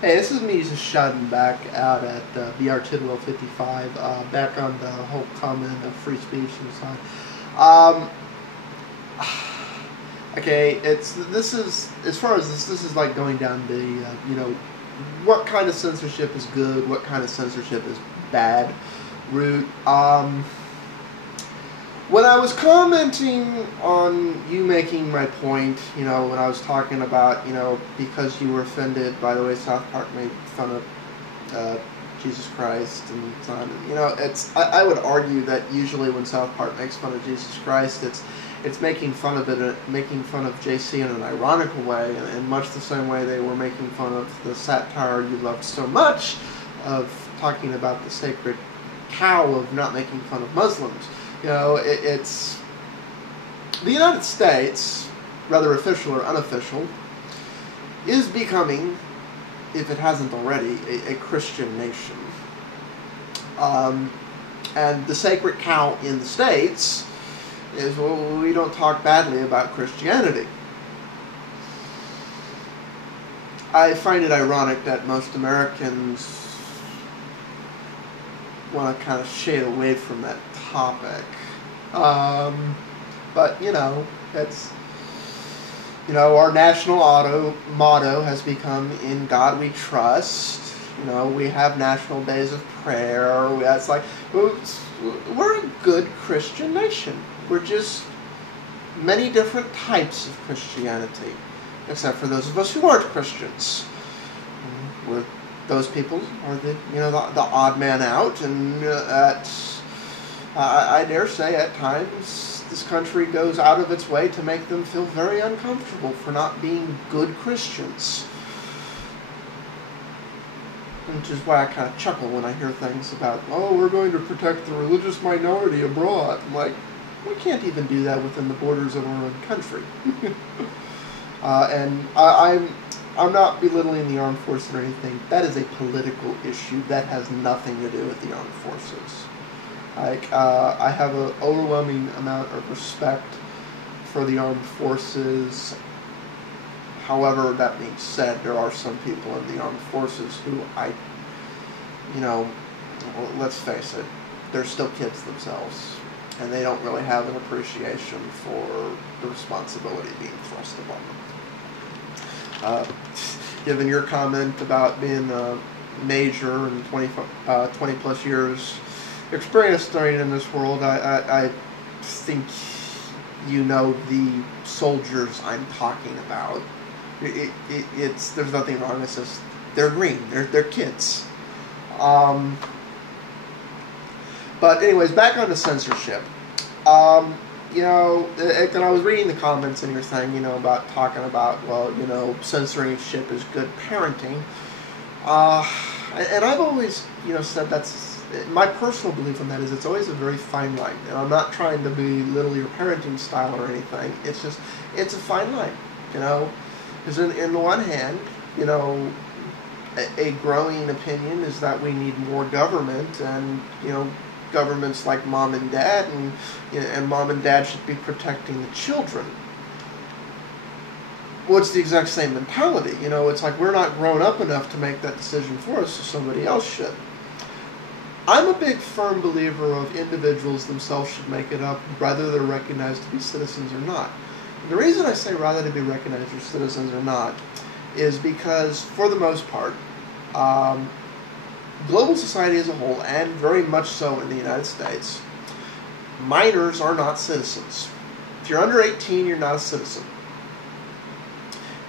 Hey, this is me just shouting back out at BR Tidwell 55, back on the whole comment of free speech and so on. Okay, this is as far as this is like going down the what kind of censorship is good, what kind of censorship is bad route. When I was commenting on you making my point, when I was talking about, because you were offended by the way South Park made fun of Jesus Christ and so on, I would argue that usually when South Park makes fun of Jesus Christ, it's making fun of JC in an ironical way, in much the same way they were making fun of the satire you loved so much of talking about the sacred cow of not making fun of Muslims. It's the United States, whether official or unofficial, is becoming, if it hasn't already, a Christian nation. And the sacred cow in the States is, well, we don't talk badly about Christianity. I find it ironic that most Americans want to kind of shade away from that topic. But, that's, our national motto has become, "In God We Trust." We have national days of prayer. It's like, we're a good Christian nation. We're just many different types of Christianity, except for those of us who aren't Christians. Those people are the odd man out, and I dare say at times this country goes out of its way to make them feel very uncomfortable for not being good Christians. Which is why I kind of chuckle when I hear things about, oh, we're going to protect the religious minority abroad. I'm like, we can't even do that within the borders of our own country. And I'm not belittling the armed forces or anything. That is a political issue. That has nothing to do with the armed forces. I have an overwhelming amount of respect for the armed forces. However, that being said, there are some people in the armed forces who let's face it, they're still kids themselves. And they don't really have an appreciation for the responsibility being thrust upon them. Given your comment about being a major and 20 plus years experience studying in this world, I think the soldiers I'm talking about. There's nothing wrong. It's just they're green. They're kids. But anyways, back on to censorship. And I was reading the comments and you're saying, about talking about, well, censorship is good parenting. And I've always, said that's my personal belief on that is it's always a very fine line. And I'm not trying to belittle your parenting style or anything. It's just, it's a fine line, Because in the one hand, a growing opinion is that we need more government, and governments like mom and dad, and mom and dad should be protecting the children. Well, it's the exact same mentality. It's like we're not grown up enough to make that decision for us, so somebody else should. I'm a big firm believer of individuals themselves should make it up, whether they're recognized to be citizens or not. The reason I say rather to be recognized as citizens or not is because, for the most part, global society as a whole, and very much so in the United States, minors are not citizens. If you're under 18, you're not a citizen.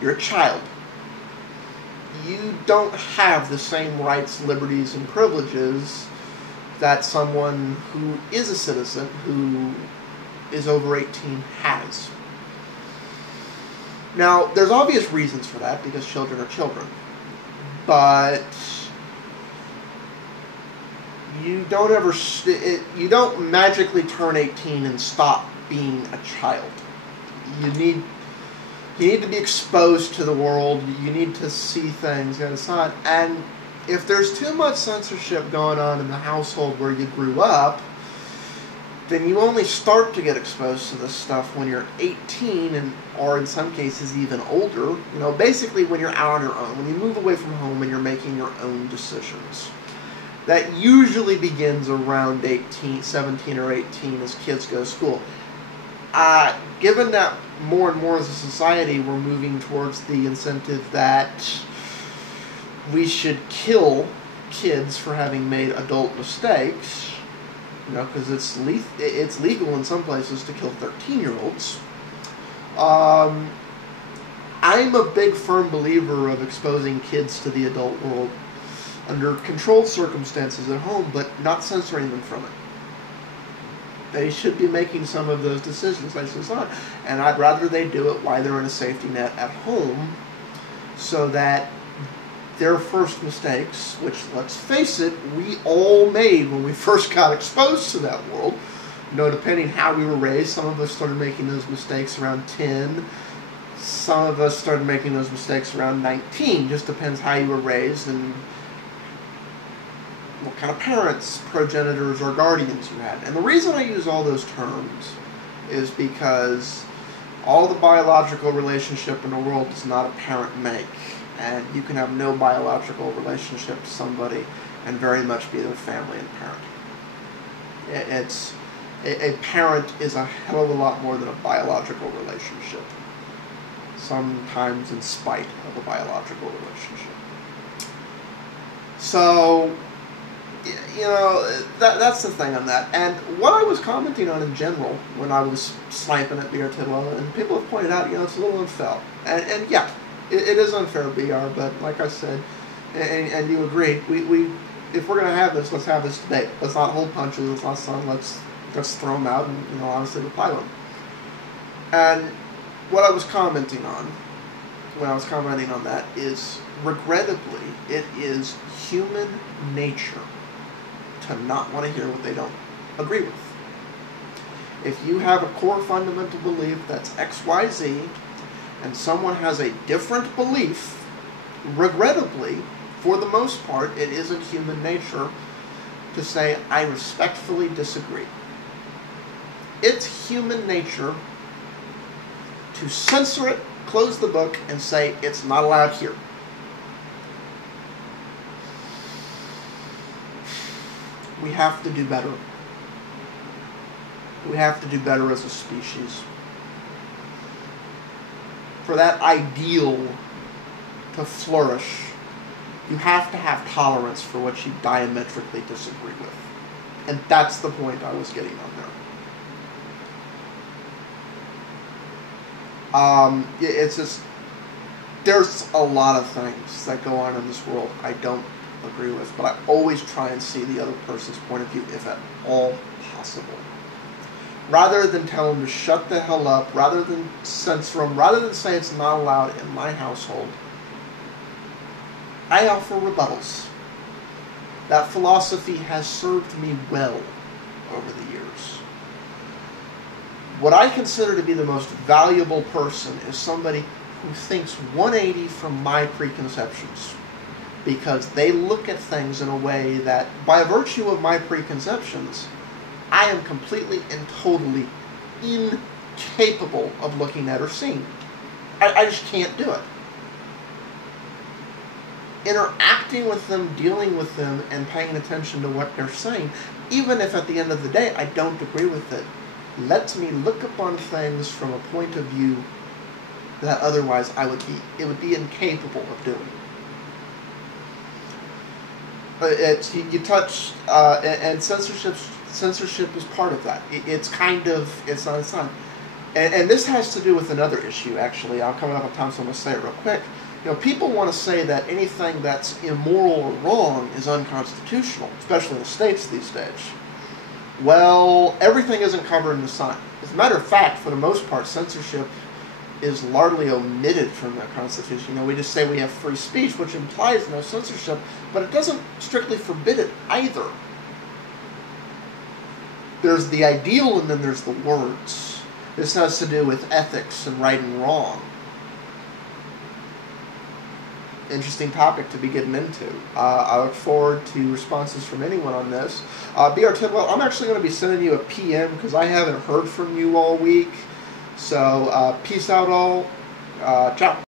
You're a child. You don't have the same rights, liberties, and privileges that someone who is a citizen, who is over 18, has. Now, there's obvious reasons for that, because children are children. But you don't magically turn 18 and stop being a child. You need to be exposed to the world. You need to see things and so on. And if there's too much censorship going on in the household where you grew up, then you only start to get exposed to this stuff when you're 18, and or in some cases even older. You know, basically when you're out on your own, when you move away from home and you're making your own decisions. That usually begins around 17 or 18 as kids go to school. Given that more and more as a society we're moving towards the incentive that we should kill kids for having made adult mistakes, you know, because it's legal in some places to kill 13-year-olds. I'm a big firm believer of exposing kids to the adult world under controlled circumstances at home, but not censoring them from it. They should be making some of those decisions, and I'd rather they do it while they're in a safety net at home, so that their first mistakes, which, let's face it, we all made when we first got exposed to that world. You know, depending how we were raised, some of us started making those mistakes around 10. Some of us started making those mistakes around 19. Just depends how you were raised and what kind of parents, progenitors, or guardians you had. And the reason I use all those terms is because all the biological relationship in the world does not a parent make. And you can have no biological relationship to somebody and very much be their family and parent. A parent is a hell of a lot more than a biological relationship. Sometimes in spite of a biological relationship. So, you know, that's the thing on that. And what I was commenting on in general when I was sniping at BR Tidwell, and people have pointed out, you know, it's a little unfair. And yeah, it is unfair, BR, but like I said, and you agreed, we if we're going to have this, let's have this debate. Let's not hold punches, let's not stun, let's throw them out and, you know, honestly reply to them. And what I was commenting on, when I was commenting on that, is, regrettably, it is human nature to not want to hear what they don't agree with. If you have a core fundamental belief that's XYZ, and someone has a different belief, regrettably, for the most part, it isn't human nature to say, I respectfully disagree. It's human nature to censor it, close the book, and say, it's not allowed here. We have to do better. We have to do better as a species. For that ideal to flourish, you have to have tolerance for what you diametrically disagree with. And that's the point I was getting on there. It's just, there's a lot of things that go on in this world I don't agree with, but I always try and see the other person's point of view, if at all possible. Rather than tell them to shut the hell up, rather than censor them, rather than say it's not allowed in my household, I offer rebuttals. That philosophy has served me well over the years. What I consider to be the most valuable person is somebody who thinks 180 from my preconceptions, because they look at things in a way that, by virtue of my preconceptions, I am completely and totally incapable of looking at or seeing. I just can't do it. Interacting with them, dealing with them, and paying attention to what they're saying, even if at the end of the day I don't agree with it, lets me look upon things from a point of view that otherwise it would be incapable of doing. You touch, and censorship is part of that. It's not. And this has to do with another issue, actually. I'm coming up on time, so I'm going to say it real quick. You know, people want to say that anything that's immoral or wrong is unconstitutional, especially in the States these days. Well, everything isn't covered in the sun. As a matter of fact, for the most part, censorship is largely omitted from the Constitution. You know, we just say we have free speech, which implies no censorship, but it doesn't strictly forbid it either. There's the ideal, and then there's the words. This has to do with ethics and right and wrong. interesting topic to be getting into. I look forward to responses from anyone on this. BR Tidwell, I'm actually going to be sending you a PM because I haven't heard from you all week. So peace out all. Ciao.